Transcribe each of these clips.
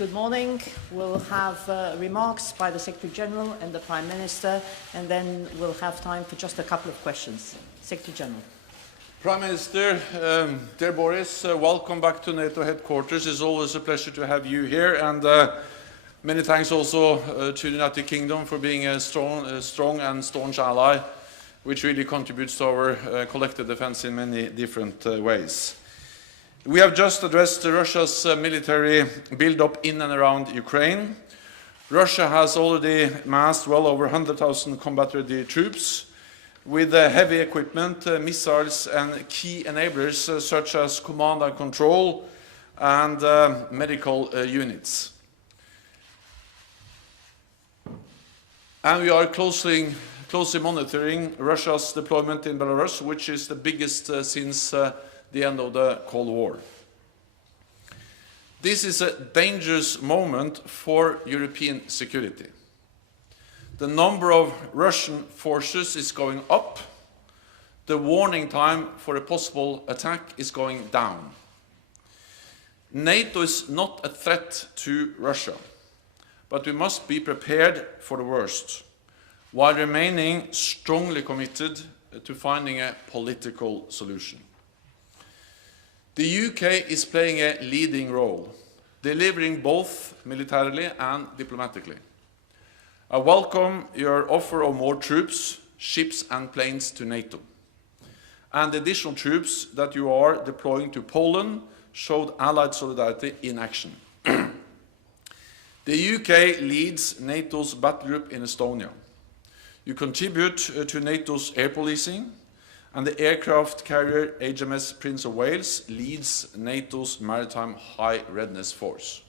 Good morning. We'll have remarks by the Secretary General and the Prime Minister, and then we'll have time for just a couple of questions. Secretary General. Prime Minister, dear Boris, welcome back to NATO headquarters. It's always a pleasure to have you here, and many thanks also to the United Kingdom for being a strong and staunch ally, which really contributes to our collective defense in many different ways. We have just addressed Russia's military build-up in and around Ukraine. Russia has already amassed well over 100,000 combat-ready troops with heavy equipment, missiles and key enablers such as command and control and medical units. And we are closely monitoring Russia's deployment in Belarus, which is the biggest since the end of the Cold War. This is a dangerous moment for European security. The number of Russian forces is going up. The warning time for a possible attack is going down. NATO is not a threat to Russia, but we must be prepared for the worst, while remaining strongly committed to finding a political solution. The UK is playing a leading role, delivering both militarily and diplomatically. I welcome your offer of more troops, ships and planes to NATO. And the additional troops that you are deploying to Poland showed Allied solidarity in action. The UK leads NATO's battle group in Estonia. You contribute to NATO's air policing, and the aircraft carrier HMS Prince of Wales leads NATO's Maritime High Readiness Force.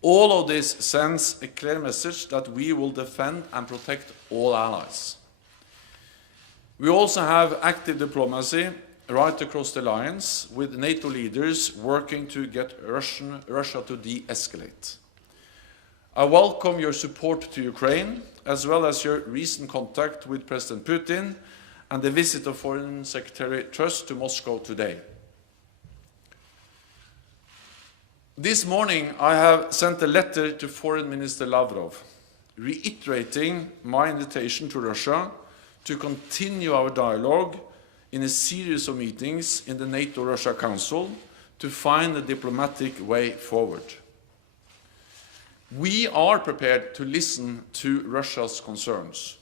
All of this sends a clear message that we will defend and protect all allies. We also have active diplomacy right across the alliance, with NATO leaders working to get Russia to de-escalate. I welcome your support to Ukraine, as well as your recent contact with President Putin and the visit of Foreign Secretary Truss to Moscow today. This morning, I have sent a letter to Foreign Minister Lavrov, reiterating my invitation to Russia to continue our dialogue in a series of meetings in the NATO-Russia Council to find a diplomatic way forward. We are prepared to listen to Russia's concerns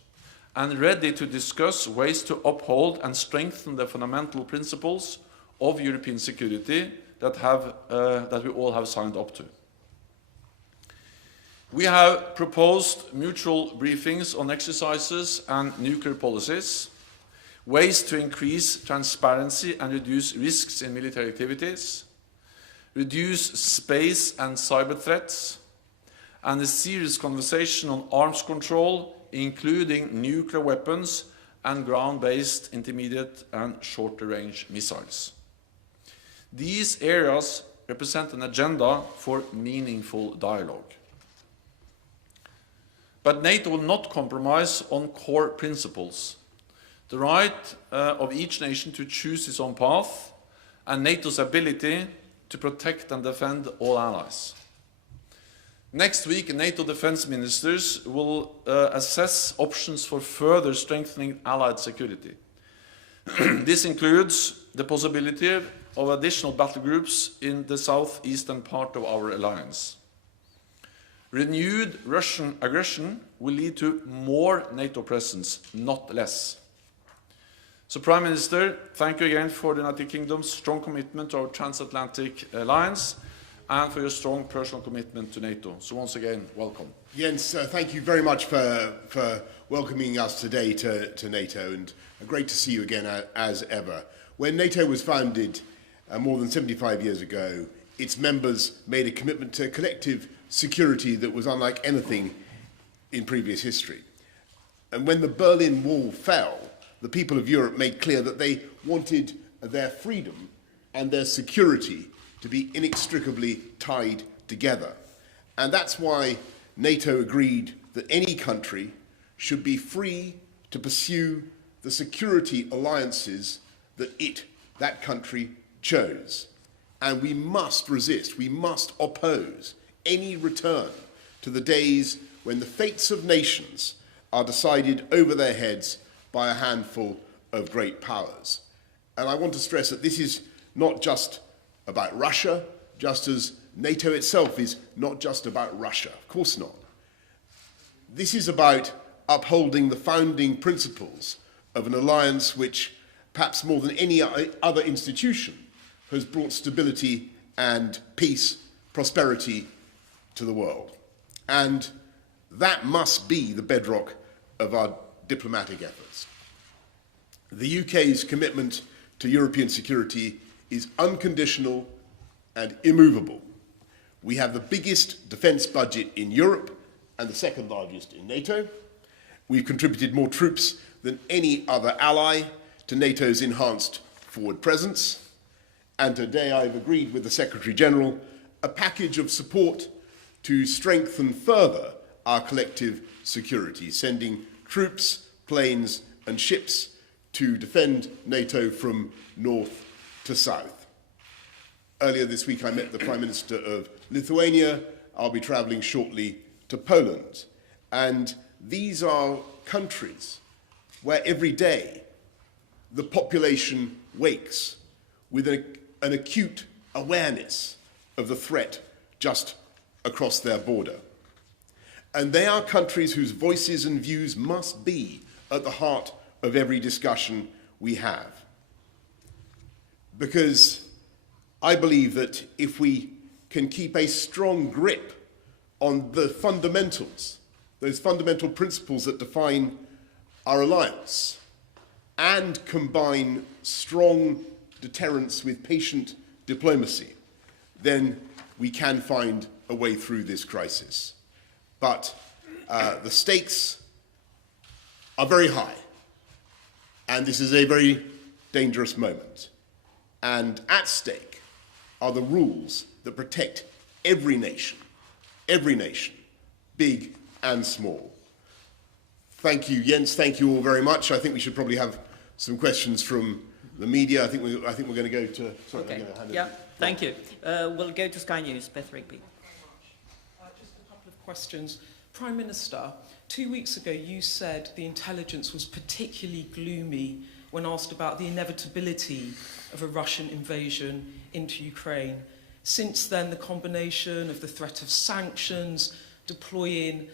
and ready to discuss ways to uphold and strengthen the fundamental principles of European security that we all have signed up to. We have proposed mutual briefings on exercises and nuclear policies, ways to increase transparency and reduce risks in military activities, reduce space and cyber threats, and a serious conversation on arms control, including nuclear weapons and ground-based intermediate and shorter-range missiles. These areas represent an agenda for meaningful dialogue. But NATO will not compromise on core principles: the right of each nation to choose its own path, and NATO's ability to protect and defend all allies. Next week, NATO defense ministers will assess options for further strengthening Allied security. This includes the possibility of additional battle groups in the southeastern part of our alliance. Renewed Russian aggression will lead to more NATO presence, not less. So, Prime Minister, thank you again for the United Kingdom's strong commitment to our transatlantic alliance and for your strong personal commitment to NATO. So once again, welcome. Jens, thank you very much for welcoming us today to NATO, and great to see you again as ever. When NATO was founded more than 75 years ago, its members made a commitment to collective security that was unlike anything in previous history. And when the Berlin Wall fell, the people of Europe made clear that they wanted their freedom and their security to be inextricably tied together. And that's why NATO agreed that any country should be free to pursue the security alliances that country chose. And we must resist, we must oppose any return to the days when the fates of nations are decided over their heads by a handful of great powers. And I want to stress that this is not just about Russia, just as NATO itself is not just about Russia. Of course not. This is about upholding the founding principles of an alliance which, perhaps more than any other institution, has brought stability and peace, prosperity to the world. And that must be the bedrock of our diplomatic efforts. The UK's commitment to European security is unconditional and immovable. We have the biggest defence budget in Europe and the second largest in NATO. We've contributed more troops than any other ally to NATO's enhanced forward presence. And today I've agreed with the Secretary-General a package of support to strengthen further our collective security, sending troops, planes and ships to defend NATO from north to south. Earlier this week I met the Prime Minister of Lithuania. I'll be travelling shortly to Poland. And these are countries where every day the population wakes with an acute awareness of the threat just across their border. And they are countries whose voices and views must be at the heart of every discussion we have. Because I believe that if we can keep a strong grip on the fundamentals, those fundamental principles that define our alliance, and combine strong deterrence with patient diplomacy, then we can find a way through this crisis. But the stakes are very high, and this is a very dangerous moment. And at stake are the rules that protect every nation, big and small. Thank you, Jens. Thank you all very much. I think we should probably have some questions from the media. I think we're going to go to. Sorry, okay. I'm going to hand it. Yeah. Thank you. We'll go to Sky News. Beth Rigby. Just a couple of questions. Prime Minister, 2 weeks ago you said the intelligence was particularly gloomy when asked about the inevitability of a Russian invasion into Ukraine. Since then, the combination of the threat of sanctions, deploying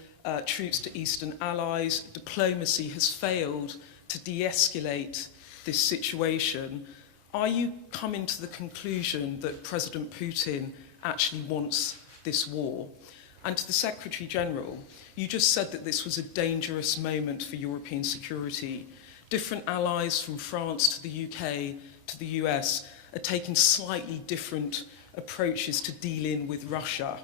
troops to Eastern allies, diplomacy has failed to de-escalate this situation. Are you coming to the conclusion that President Putin actually wants this war? And to the Secretary-General, you just said that this was a dangerous moment for European security. Different allies from France to the UK to the US are taking slightly different approaches to dealing with Russia.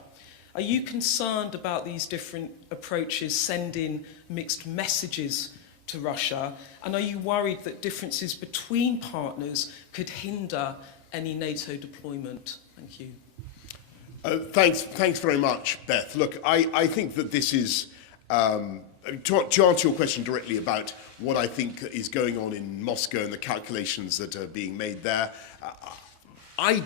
Are you concerned about these different approaches sending mixed messages to Russia? And are you worried that differences between partners could hinder any NATO deployment? Thank you. Thanks very much, Beth. Look, I think that this is, to answer your question directly about what I think is going on in Moscow and the calculations that are being made there, I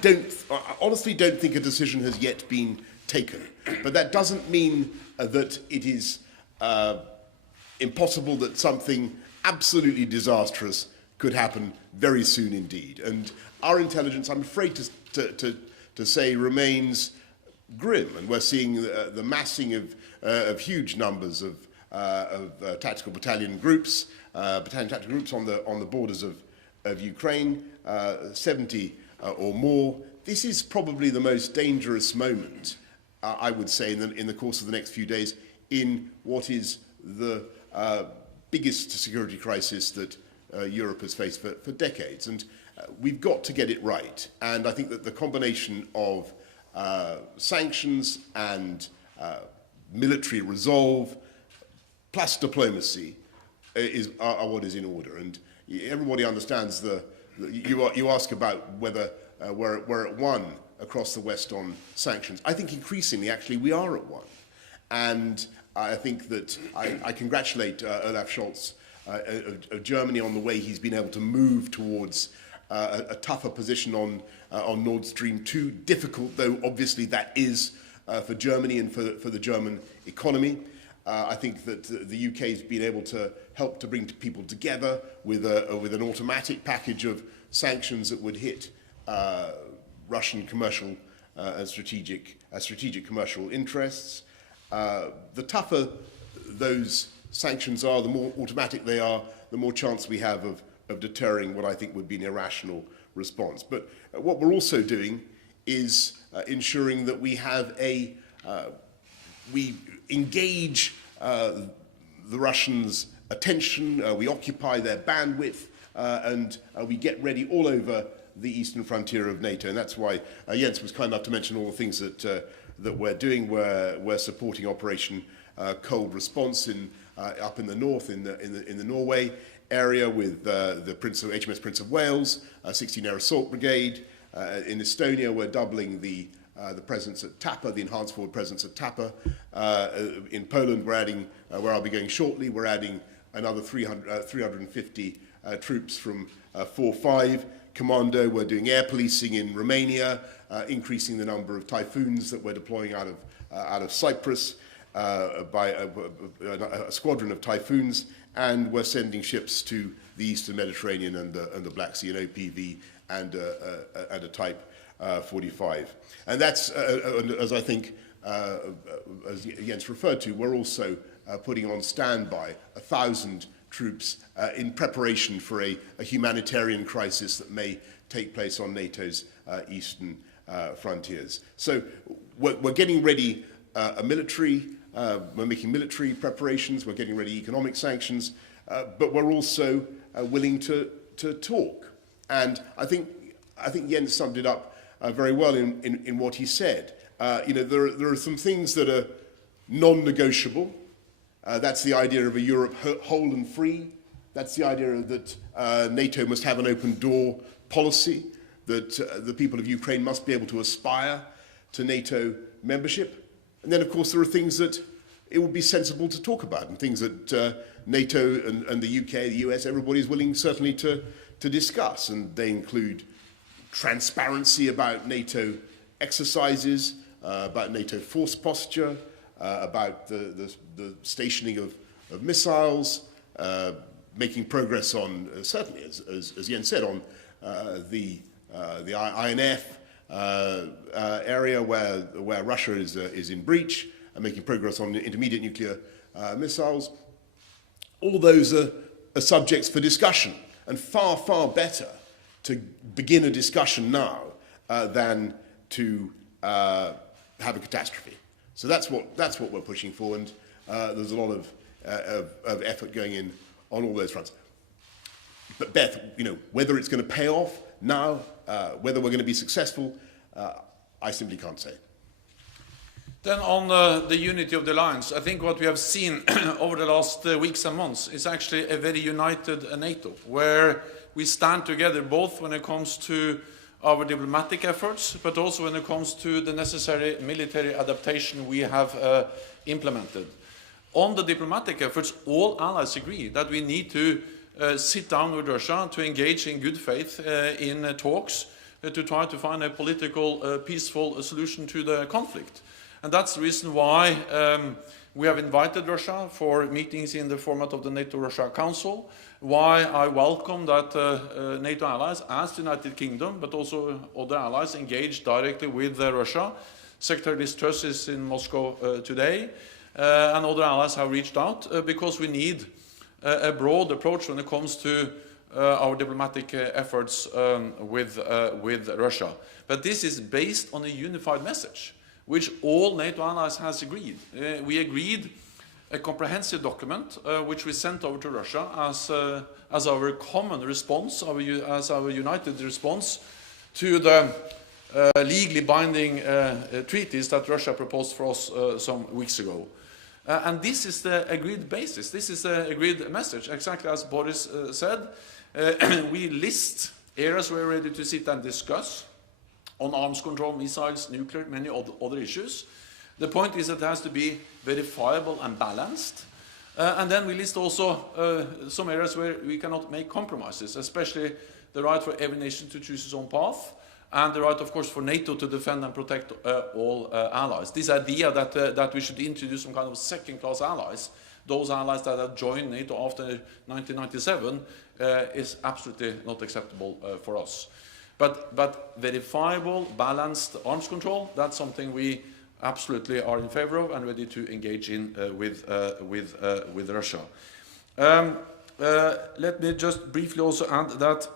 honestly don't think a decision has yet been taken. But that doesn't mean that it is impossible that something absolutely disastrous could happen very soon indeed. And our intelligence, I'm afraid to say, remains grim. And we're seeing the massing of huge numbers of tactical battalion groups, on the borders of Ukraine, 70 or more. This is probably the most dangerous moment, I would say, in the course of the next few days, in what is the biggest security crisis that Europe has faced for decades. And we've got to get it right. And I think that the combination of sanctions and military resolve plus diplomacy are what is in order. And everybody understands you ask about whether we're at one across the West on sanctions. I think increasingly, actually, we are at one. And I think that I congratulate Olaf Scholz of Germany on the way he's been able to move towards a tougher position on Nord Stream 2. Difficult, though obviously that is for Germany and for the German economy. I think that the UK has been able to help to bring people together with an automatic package of sanctions that would hit Russian commercial and strategic commercial interests. The tougher those sanctions are, the more automatic they are, the more chance we have of deterring what I think would be an irrational response. But what we're also doing is ensuring that we have we engage the Russians' attention, we occupy their bandwidth, and we get ready all over the eastern frontier of NATO. And that's why Jens was kind enough to mention all the things that we're doing. We're supporting Operation Cold Response up in the north, in the Norway area, with the HMS Prince of Wales, 16 Air Assault Brigade. In Estonia, we're doubling the presence at Tapa, the enhanced forward presence at Tapa. In Poland, we're adding, where I'll be going shortly, we're adding another 350 troops from 4-5 Commando. We're doing air policing in Romania, increasing the number of Typhoons that we're deploying out of Cyprus by a squadron of Typhoons, and we're sending ships to the Eastern Mediterranean and the Black Sea, an OPV and a Type 45. And that's, as I think, as Jens referred to, we're also putting on standby 1,000 troops in preparation for a humanitarian crisis that may take place on NATO's eastern frontiers. So we're getting ready we're making military preparations, we're getting ready economic sanctions, but we're also willing to talk. And I think Jens summed it up very well in what he said. There are some things that are non-negotiable. That's the idea of a Europe whole and free. That's the idea that NATO must have an open door policy, that the people of Ukraine must be able to aspire to NATO membership. And then, of course, there are things that it would be sensible to talk about, and things that NATO and the UK, the US, everybody is willing certainly to discuss. And they include transparency about NATO exercises, about NATO force posture, about the stationing of missiles, making progress on, certainly, as Jens said, on the INF area where Russia is in breach, and making progress on intermediate nuclear missiles. All those are subjects for discussion, and far, far better to begin a discussion now than to have a catastrophe. So that's what we're pushing for, and there's a lot of effort going in on all those fronts. But Beth, whether it's going to pay off now, whether we're going to be successful, I simply can't say. Then on the unity of the alliance, I think what we have seen over the last weeks and months is actually a very united NATO, where we stand together both when it comes to our diplomatic efforts, but also when it comes to the necessary military adaptation we have implemented. On the diplomatic efforts, all allies agree that we need to sit down with Russia to engage in good faith in talks to try to find a political, peaceful solution to the conflict. And that's the reason why we have invited Russia for meetings in the format of the NATO-Russia Council, why I welcome that NATO allies, as the United Kingdom, but also other allies, engage directly with Russia. Secretary Truss is in Moscow today, and other allies have reached out because we need a broad approach when it comes to our diplomatic efforts with Russia. But this is based on a unified message, which all NATO allies has agreed. We agreed a comprehensive document which we sent over to Russia as our common response, as our united response to the legally binding treaties that Russia proposed for us some weeks ago. And this is the agreed basis. This is the agreed message, exactly as Boris said. We list areas we're ready to sit and discuss on arms control, missiles, nuclear, many other issues. The point is that it has to be verifiable and balanced. And then we list also some areas where we cannot make compromises, especially the right for every nation to choose its own path, and the right, of course, for NATO to defend and protect all allies. This idea that we should introduce some kind of second-class allies, those allies that have joined NATO after 1997, is absolutely not acceptable for us. But verifiable, balanced arms control, that's something we absolutely are in favor of and ready to engage in with Russia. Let me just briefly also add that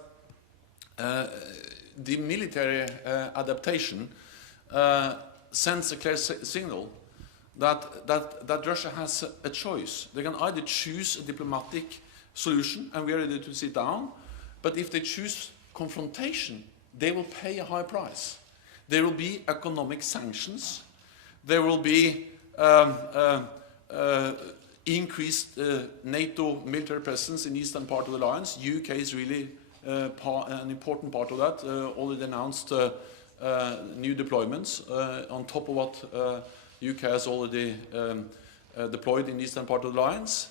the military adaptation sends a clear signal that Russia has a choice. They can either choose a diplomatic solution, and we are ready to sit down, but if they choose confrontation, they will pay a high price. There will be economic sanctions. There will be increased NATO military presence in the eastern part of the alliance. UK is really an important part of that. Already announced new deployments on top of what UK has already deployed in the eastern part of the alliance.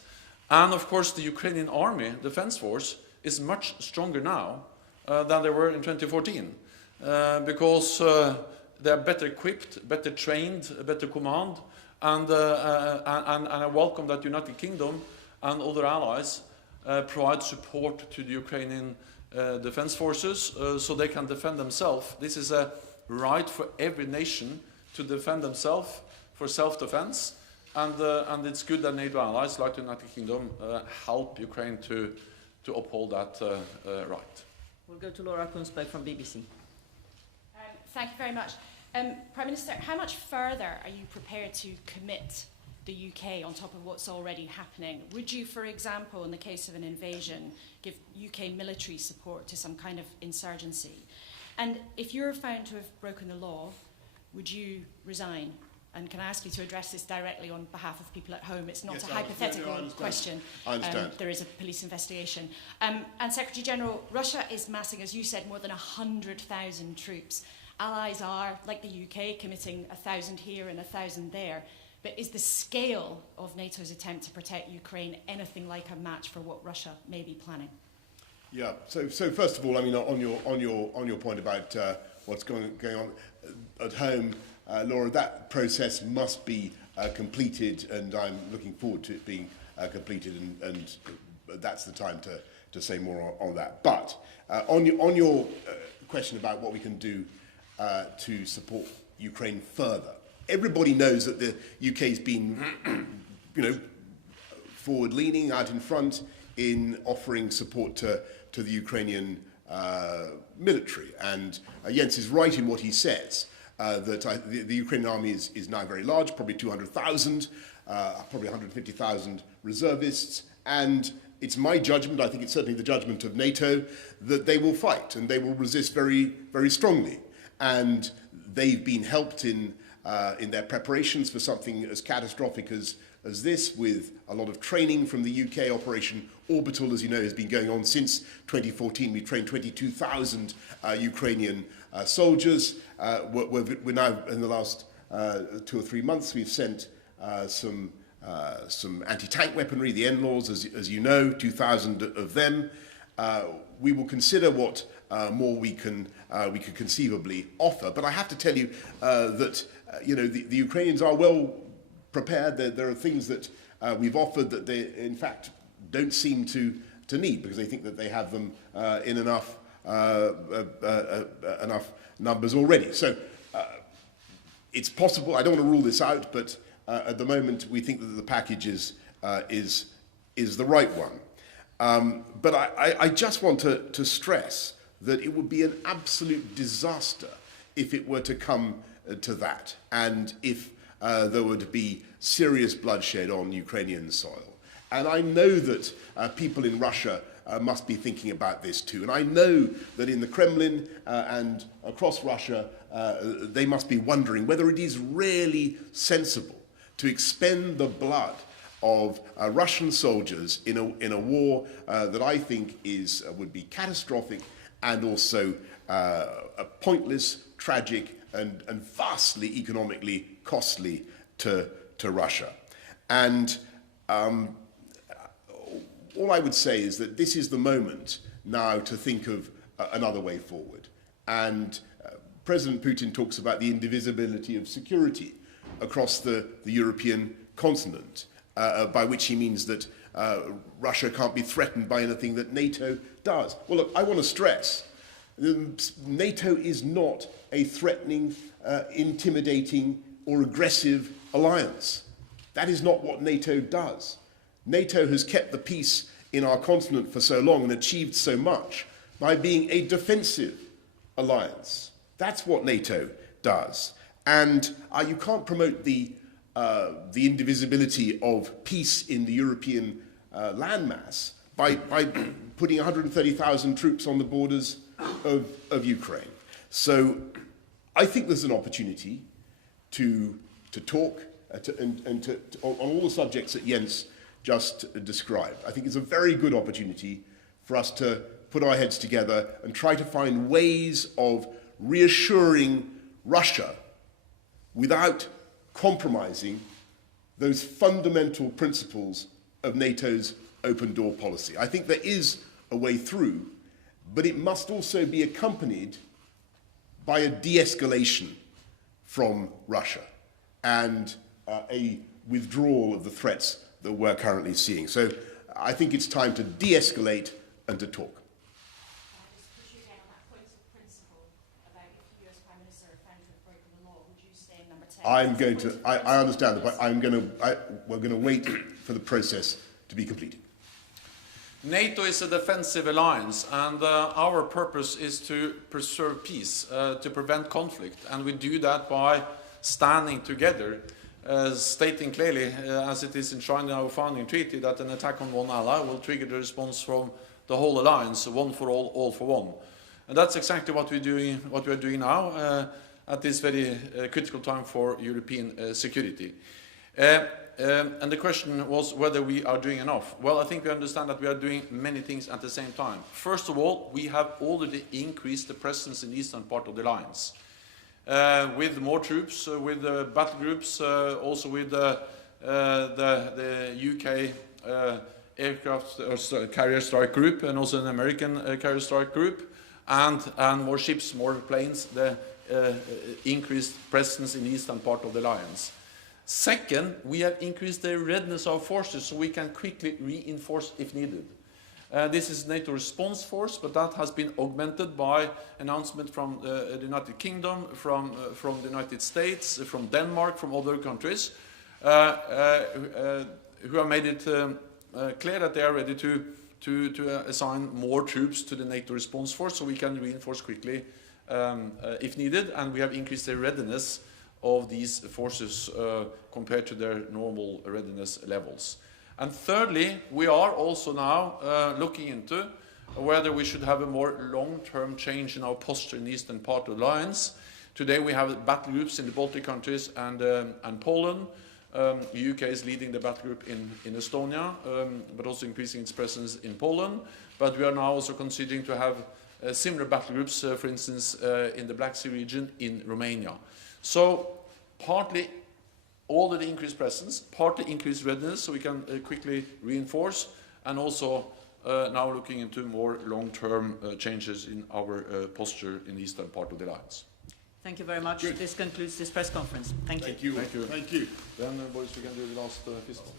And of course, the Ukrainian army, defense force, is much stronger now than they were in 2014 because they are better equipped, better trained, better command, and I welcome that United Kingdom and other allies provide support to the Ukrainian defense forces so they can defend themselves. This is a right for every nation to defend themselves for self-defense, and it's good that NATO allies like the United Kingdom help Ukraine to uphold that right. We'll go to Laura Kunzberg from BBC. Thank you very much. Prime Minister, how much further are you prepared to commit the UK on top of what's already happening? Would you, for example, in the case of an invasion, give UK military support to some kind of insurgency? And if you're found to have broken the law, would you resign? And can I ask you to address this directly on behalf of people at home? It's not yes, a hypothetical question. I understand. There is a police investigation. And Secretary General, Russia is massing, as you said, more than 100,000 troops. Allies are, like the UK, committing 1,000 here and 1,000 there. But is the scale of NATO's attempt to protect Ukraine anything like a match for what Russia may be planning? Yeah. So first of all, I mean, on your point about what's going on at home, Laura, that process must be completed, and I'm looking forward to it being completed, and that's the time to say more on that. But on your question about what we can do to support Ukraine further, everybody knows that the UK's been, forward-leaning, out in front in offering support to the Ukrainian military. And Jens is right in what he says, that the Ukrainian army is now very large, probably 200,000, probably 150,000 reservists, and it's my judgment, I think it's certainly the judgment of NATO, that they will fight and they will resist very, very strongly. And they've been helped in their preparations for something as catastrophic as this, with a lot of training from the UK. Operation Orbital, as you know, has been going on since 2014. We trained 22,000 Ukrainian soldiers. We're now, in the last 2 or 3 months, we've sent some anti-tank weaponry, the NLAWs, as you know, 2,000 of them. We will consider what more we can conceivably offer. But I have to tell you that the Ukrainians are well prepared. There are things that we've offered that they, in fact, don't seem to need, because they think that they have them in enough numbers already. So it's possible. I don't want to rule this out, but at the moment we think that the package is the right one. But I just want to stress that it would be an absolute disaster if it were to come to that, and if there would be serious bloodshed on Ukrainian soil. And I know that people in Russia must be thinking about this too. And I know that in the Kremlin and across Russia, they must be wondering whether it is really sensible to expend the blood of Russian soldiers in a war that I think would be catastrophic, and also pointless, tragic, and vastly economically costly to Russia. And all I would say is that this is the moment now to think of another way forward. And President Putin talks about the indivisibility of security across the European continent, by which he means that Russia can't be threatened by anything that NATO does. Well, look, I want to stress, NATO is not a threatening, intimidating, or aggressive alliance. That is not what NATO does. NATO has kept the peace in our continent for so long and achieved so much by being a defensive alliance. That's what NATO does. And you can't promote the indivisibility of peace in the European landmass by putting 130,000 troops on the borders of Ukraine. So I think there's an opportunity to talk on all the subjects that Jens just described. I think it's a very good opportunity for us to put our heads together and try to find ways of reassuring Russia without compromising those fundamental principles of NATO's open door policy. I think there is a way through, but it must also be accompanied by a de-escalation from Russia and a withdrawal of the threats that we're currently seeing. So I think it's time to de-escalate and to talk. I'm going to, I understand, but we're going to wait for the process to be completed. NATO is a defensive alliance, and our purpose is to preserve peace, to prevent conflict, and we do that by standing together, stating clearly, as it is enshrined in our founding treaty, that an attack on one ally will trigger the response from the whole alliance, one for all for one. And that's exactly what we're doing now. At this very critical time for European security. And the question was whether we are doing enough. Well, I think we understand that we are doing many things at the same time. First of all, we have already increased the presence in the eastern part of the alliance. With more troops, with battle groups, also with the UK aircraft carrier strike group, and also an American carrier strike group, and more ships, more planes, the increased presence in the eastern part of the alliance. Second, we have increased the readiness of forces so we can quickly reinforce if needed. This is NATO response force, but that has been augmented by announcement from the United Kingdom, from the United States, from Denmark, from other countries, who have made it clear that they are ready to assign more troops to the NATO response force so we can reinforce quickly if needed, and we have increased the readiness of these forces compared to their normal readiness levels. And thirdly, we are also now looking into whether we should have a more long-term change in our posture in the eastern part of the alliance. Today we have battle groups in the Baltic countries and Poland. The UK is leading the battle group in Estonia, but also increasing its presence in Poland. But we are now also considering to have similar battle groups, for instance, in the Black Sea region in Romania. So partly already increased presence, partly increased readiness so we can quickly reinforce, and also now looking into more long-term changes in our posture in the eastern part of the alliance. Thank you very much. Good. This concludes this press conference. Thank you. Thank you. Thank you. Thank you. Then, Boris, we can do the last fiscal.